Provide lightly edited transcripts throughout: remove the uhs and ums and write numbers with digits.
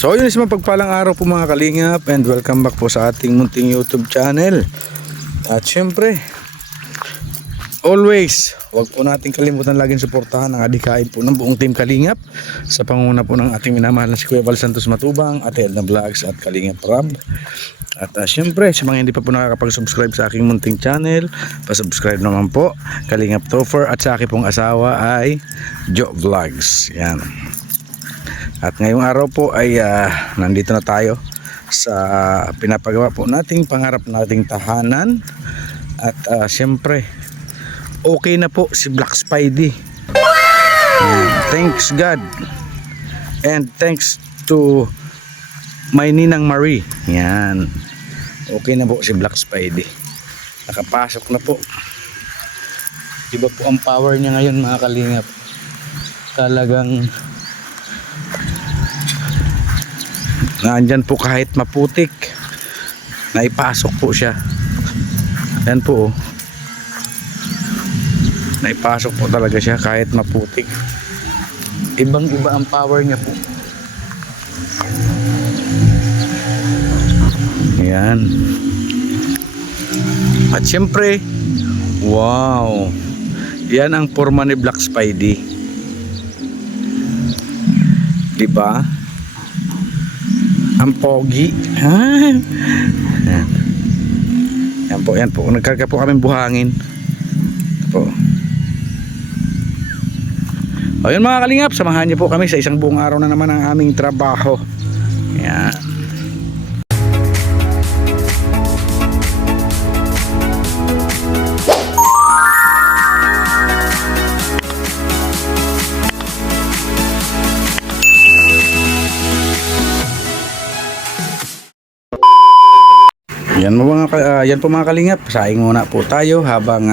So yun is mapagpalang araw po mga kalingap, and welcome back po sa ating munting YouTube channel. At syempre, always wag po natin kalimutan laging suportahan ang adhikain po ng buong team Kalingap sa pangunguna po ng ating minamahal na si Kuya Val Santos Matubang, Ate Elna Vlogs at Kalingap Rab. At syempre sa mga hindi pa po nakakapag-subscribe sa aking munting channel, pa-subscribe naman po, Kalingap Topher, at sa aking pong asawa ay Jo Vlogs. Yan. At ngayong araw po ay nandito na tayo sa pinapagawa po nating pangarap nating tahanan. At syempre okay na po si Black Spidey. Thanks God and thanks to my Ninang Marie. Yan, okay na po si Black Spidey, nakapasok na po. Iba po ang power niya ngayon mga kalingap. Talagang nandyan po kahit maputik, naipasok po siya. Yan po, naipasok po talaga siya kahit maputik. Ibang iba ang power niya po. Yan. At syempre, wow, yan ang forma ni Black Spidey, diba? Ang pogi. Yan po, yan po. Nagkarga po kami buhangin. Ito po. Ayun mga kalingap, samahan niyo po kami sa isang buong araw na naman ang aming trabaho. Yan. Yan po mga kalingap, saing muna po tayo habang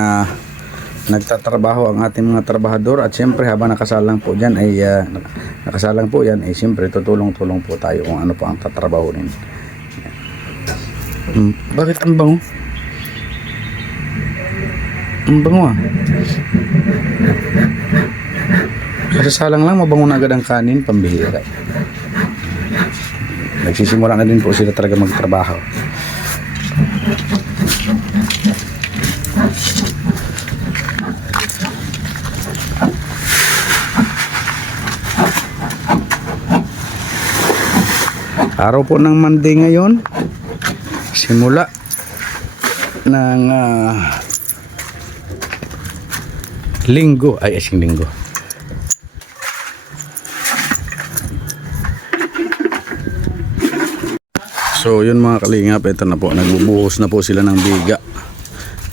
nagtatrabaho ang ating mga trabahador. At siyempre habang nakasalang po dyan ay siyempre tutulong-tulong po tayo kung ano po ang tatrabahunin. Bakit ang bango? Ang bango kasasalang lang, mabango na agad ang kanin, pambihira. Nagsisimula na din po sila talaga magtrabaho. Araw po ng Monday ngayon, simula ng linggo, ay isang linggo. So yun mga kalingap, ito na po, nagbubuhos na po sila ng biga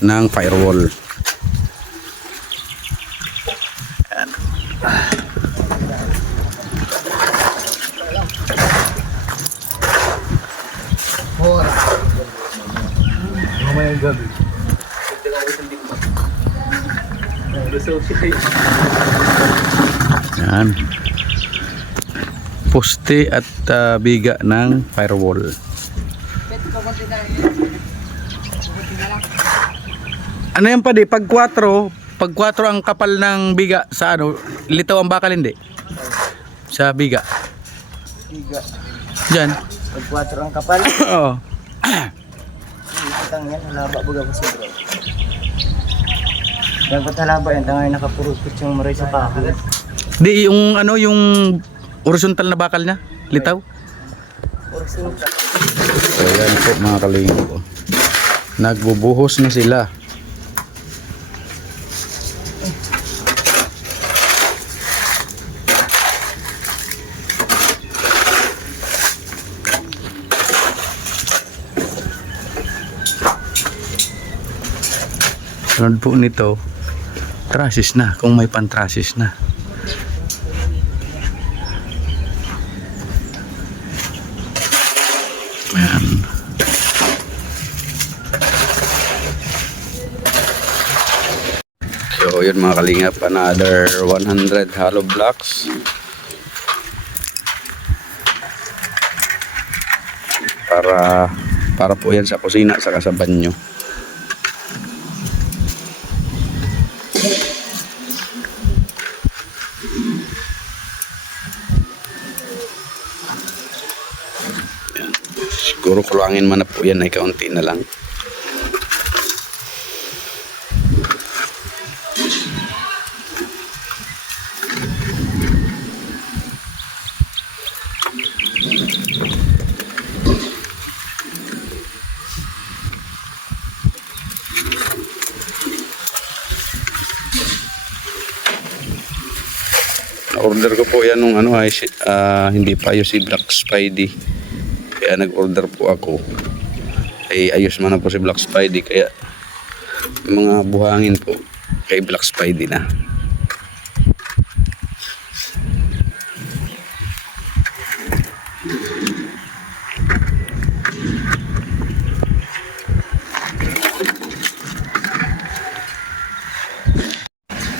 ng firewall. Yan, poste at biga ng firewall. Ano yan pa di? Pag 4 ang kapal ng biga sa ano, litaw ang bakal hindi? Sa biga. Biga. Diyan. Pag 4 ang kapal. Oo. Itang yan, halaba baga ko sa bro. Yan ba't halaba yan? Tangay nakapurupit yung maray sa kahoy. Di yung ano, yung horizontal na bakal niya, litaw. Horizontal. So yan po mga kalingap po, nagbubuhos na sila. Sunod po nito, trusses na, kung may pan-trusses na. Ayan. So yun mga kalingap, another 100 hollow blocks para po yan sa kusina sa kasaban nyo. Siguro kulangin man na po yan ay kaunti na lang. Order ko po yan nung ano ay hindi pa ayos si Black Spidey. Kaya nag-order po ako. Ay ayos man na po si Black Spidey kaya mga buhangin po kay Black Spidey na.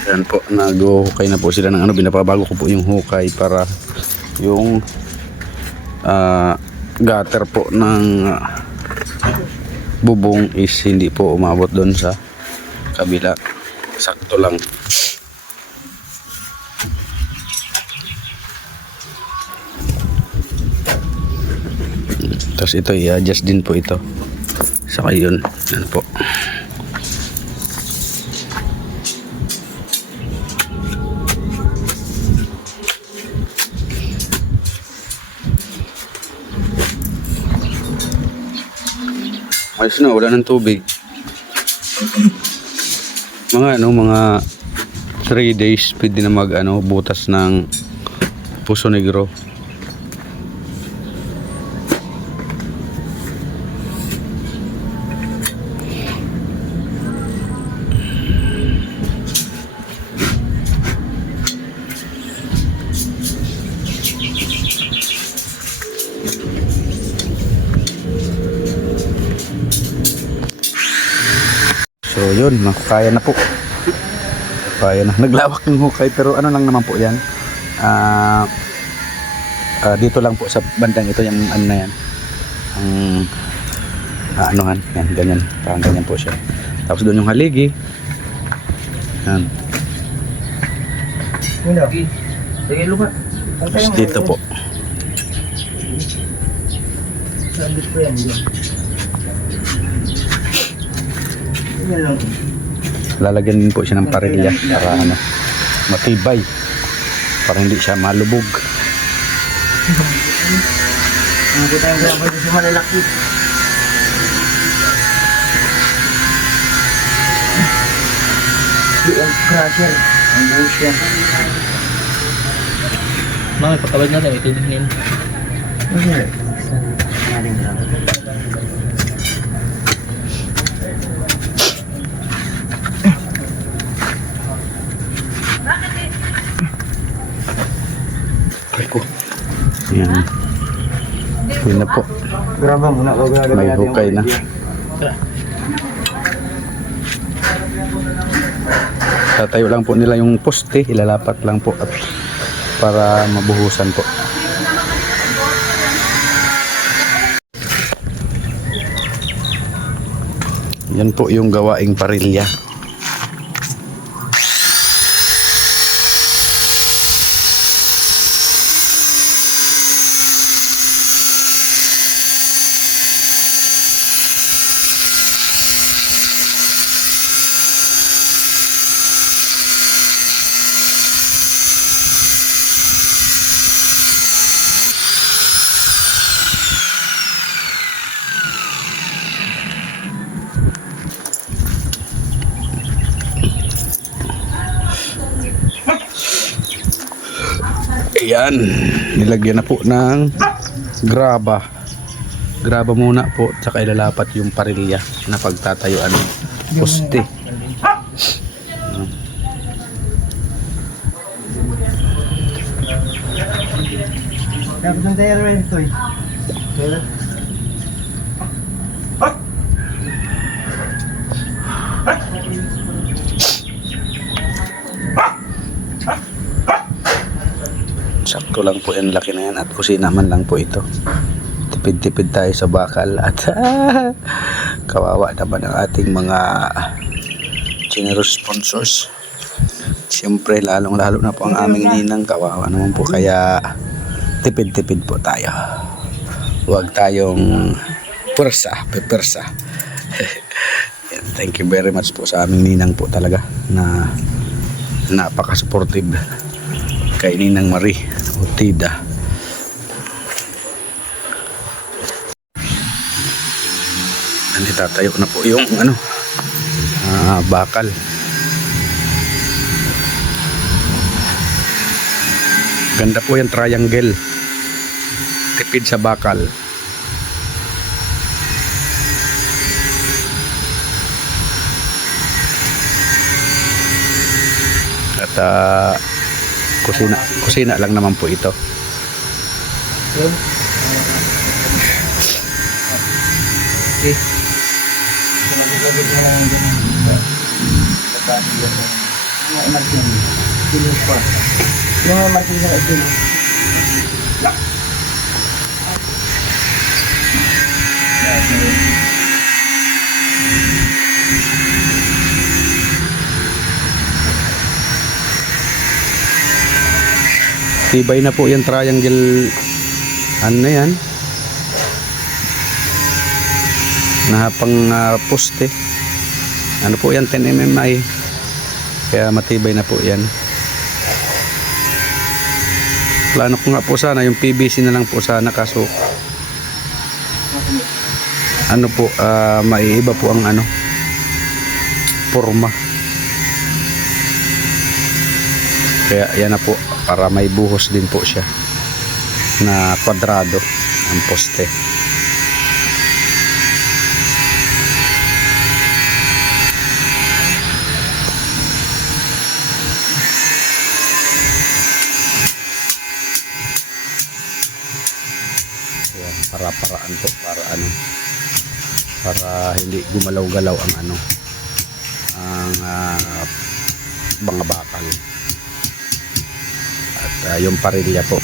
Yan po, nag-hukay na po sila ng ano, binapabago ko po yung hukay para yung gutter po ng bubong is hindi po umabot doon sa kabila. Sakto lang. Tapos ito, i-adjust din po ito. Saka yun, yan po. Ayos na, wala ng tubig. Mga 3 days pwede na mag butas ng Puso Negro. So yun, kaya na po. Kaya na. Naglawak ng hukay pero ano lang naman po yan. Dito lang po sa bandang ito yung ano na yan. Ang anuhan. Yan, ganyan. Parang ganyan po siya. Tapos doon yung haligi. Yan. Sige, lupa. Tapos dito po. Sandit ko yan. Yan lang. Lalagyan din po siya ng parilya para matibay. Para hindi siya malubog. Ang kita yung kaya pwede sa malalaki. Ang crusher. Ang buhos yan. Mga pagkabag natin, ito din. Okay. Maling lang. Ako. Yan. Yun na po. Graba muna. May hukay na. Tatayo lang po nila yung poste. Ilalapat lang po at para mabuhusan po. Yan po yung gawaing parilya. Ayan, nilagyan na po ng graba. Graba muna po, tsaka ilalapat yung parilya na pagtatayuan ng poste. Dapat ng tayo rin ito eh. Sakto lang po yan, laki na yan at kusina man lang po ito. Tipid-tipid tayo sa bakal at kawawa naman ang ating mga generous sponsors. Siyempre lalong lalo na po ang aming ninang, kawawa naman po, kaya tipid-tipid po tayo. Huwag tayong Pepersa. Yan, thank you very much po sa aming ninang po talaga na napaka-supportive kay Ninang Marie Utida. Tatayo na po yung bakal. Ganda po yung triangle, tipid sa bakal. At kusina lang naman po ito. Okay. Lagit mo lang yung yung martin. Sinis pa. Yung martin na ito. Tibay na po yung triangle. Ano na yan? Pang poste. Ano po yan, 10 mm ay. Kaya matibay na po yan. Plano ko nga po sana yung PVC na lang po sana, kaso ano po, maiiba po ang forma. Kaya yan na po, para may buhos din po siya na kwadrado ang poste. Para-paraan po, para hindi gumalaw-galaw ang mga bakal. At yung parilya po.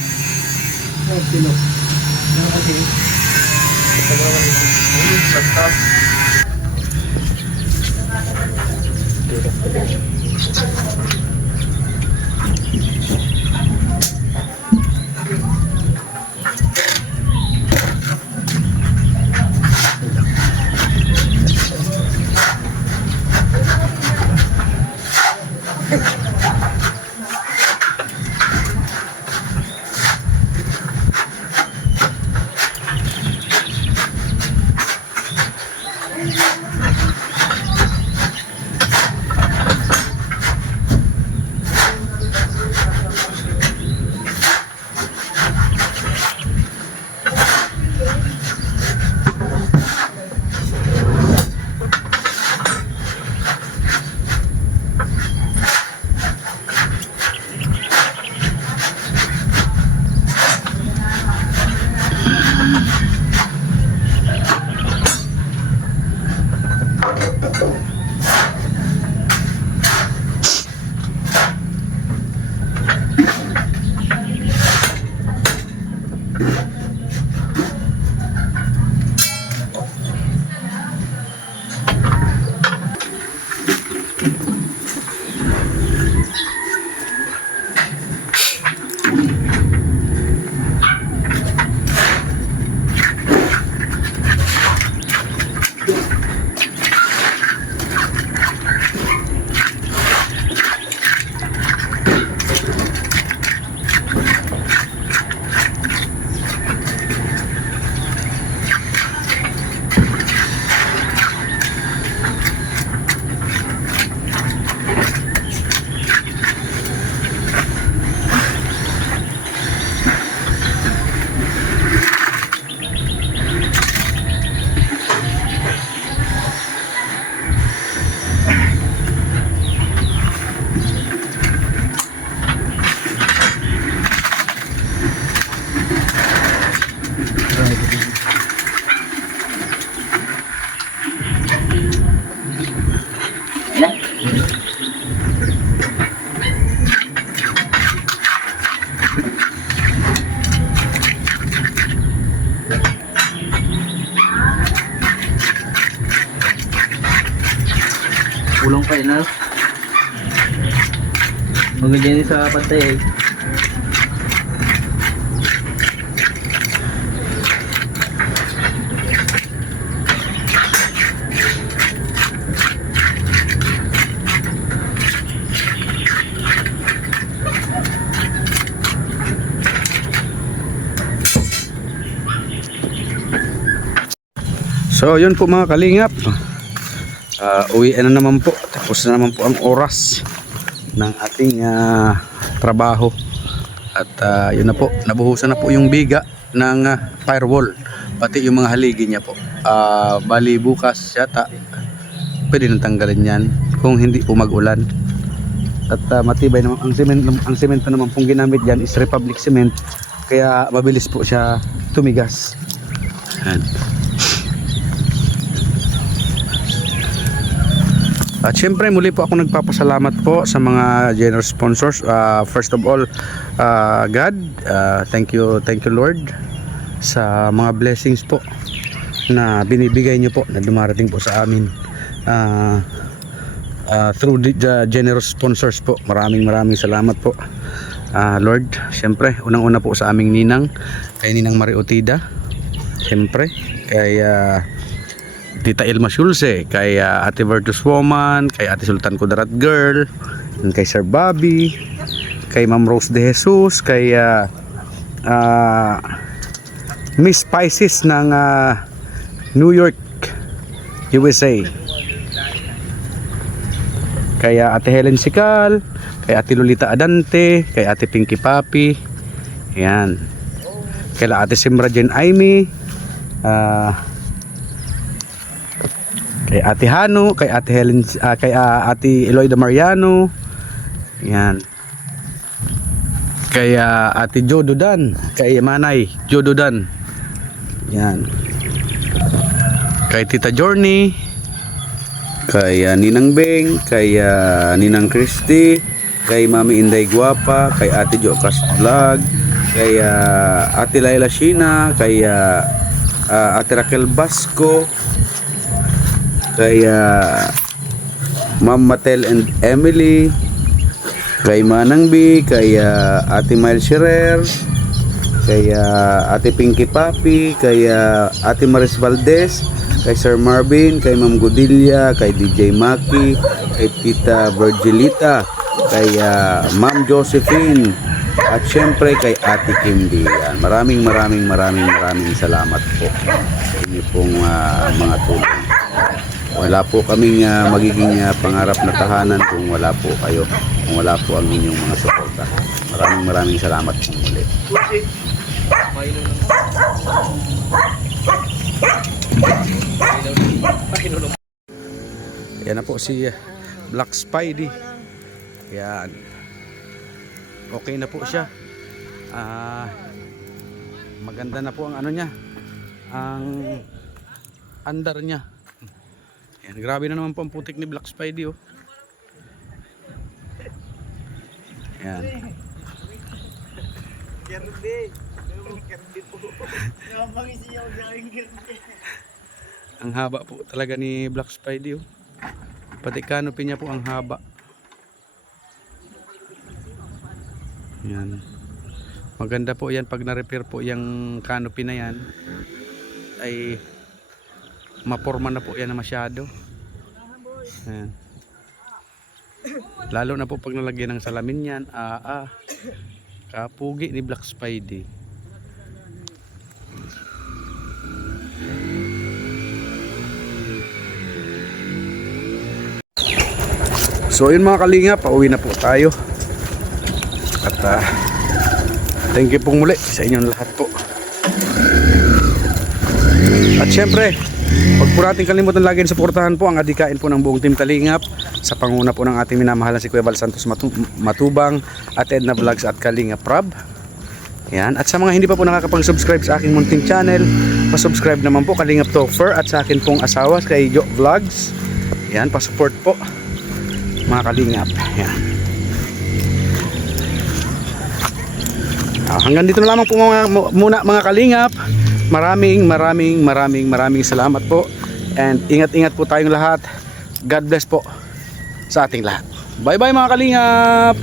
Kulang pa na. Magandyan sa pantay eh. So yun po mga kalingap, uwi na naman po, tapos na naman po ang oras ng ating trabaho. At yun na po, nabuhusan na po yung biga ng firewall, pati yung mga haligi niya po. Bali bukas yata pwede nang tanggalin yan kung hindi po mag-ulan. At matibay naman ang semento naman pong ginamit dyan is Republic Cement, kaya mabilis po siya tumigas. Ayan. At syempre muli po ako nagpapasalamat po sa mga generous sponsors. First of all, God, thank you Lord sa mga blessings po na binibigay niyo po na dumarating po sa amin through the generous sponsors po. Maraming salamat po, Lord. Syempre unang-una po sa aming ninang, kay Ninang Mariotida, syempre kay Tita Ilma Shulce, kay Ate Virtus Woman, kay Ate Sultan Kudarat Girl, kay Sir Bobby, kay Ma'am Rose de Jesus, kay Miss Spices ng New York, USA, kay Ate Helen Sikal, kay Ate Lolita Adante, kay Ate Pinky Papi, ayan, kay Ate Simra Jen Aimee, kay Ate Hano, kay Ate Helen, kay Ate Eloida Mariano, yan, kay Ate Jododan, kay Manay Jododan, yan, kay Tita Journey, kay Ninang Beng, kay Ninang Christy, kay Mami Inday Guapa, kay Ate Jokas Vlog, kay Ate Laila Shina, kay Ate Raquel Basco, kay Ma'am Matel and Emily, kay Manang B, kay Ate Miles Scherer, kay Ate Pinky Papi, kay Ate Maris Valdez, kay Sir Marvin, kay Ma'am Godilla, kay DJ Maki, kay Tita Virgilita, kay Ma'am Josephine, at syempre kay Ate Kimby. Maraming salamat po sa inyo pong mga tulong. Wala po kaming magiging pangarap na tahanan kung wala po kayo, kung wala po ang inyong mga suporta. Maraming salamat po muli. Yan na po si Black Spidey. Yan. Okay na po siya. Maganda na po ang ano niya, ang andar niya. Yan, grabe na naman po ang putik ni Black Spidey, oh. Yan. Ang haba po talaga ni Black Spidey, oh. Pati canopy niya po ang haba. Yan. Maganda po yan pag na-repair po yung canopy na yan, ay maporma na po yan na masyado. Ayan. Lalo na po pag nalagyan ng salamin yan, kapugi ni Black Spidey. So yun mga kalinga, pauwi na po tayo. At thank you pong muli sa inyong lahat po. At syempre, huwag po natin kalimutan lagi suportahan po ang adikain po ng buong Team Kalingap sa panguna po ng ating minamahal na si Kuya Val Santos Matubang at Edna Vlogs at Kalingap Rab. Yan. At sa mga hindi pa po nakakapag-subscribe sa aking munting channel, pa-subscribe naman po Kalingap Topher at sa akin pong asawa kay Jo Vlogs. Yan, pa-support po mga Kalingap. Yan. Hanggang dito na lamang po muna mga Kalingap. Maraming salamat po. And ingat-ingat po tayong lahat. God bless po sa ating lahat. Bye bye mga Kalingap.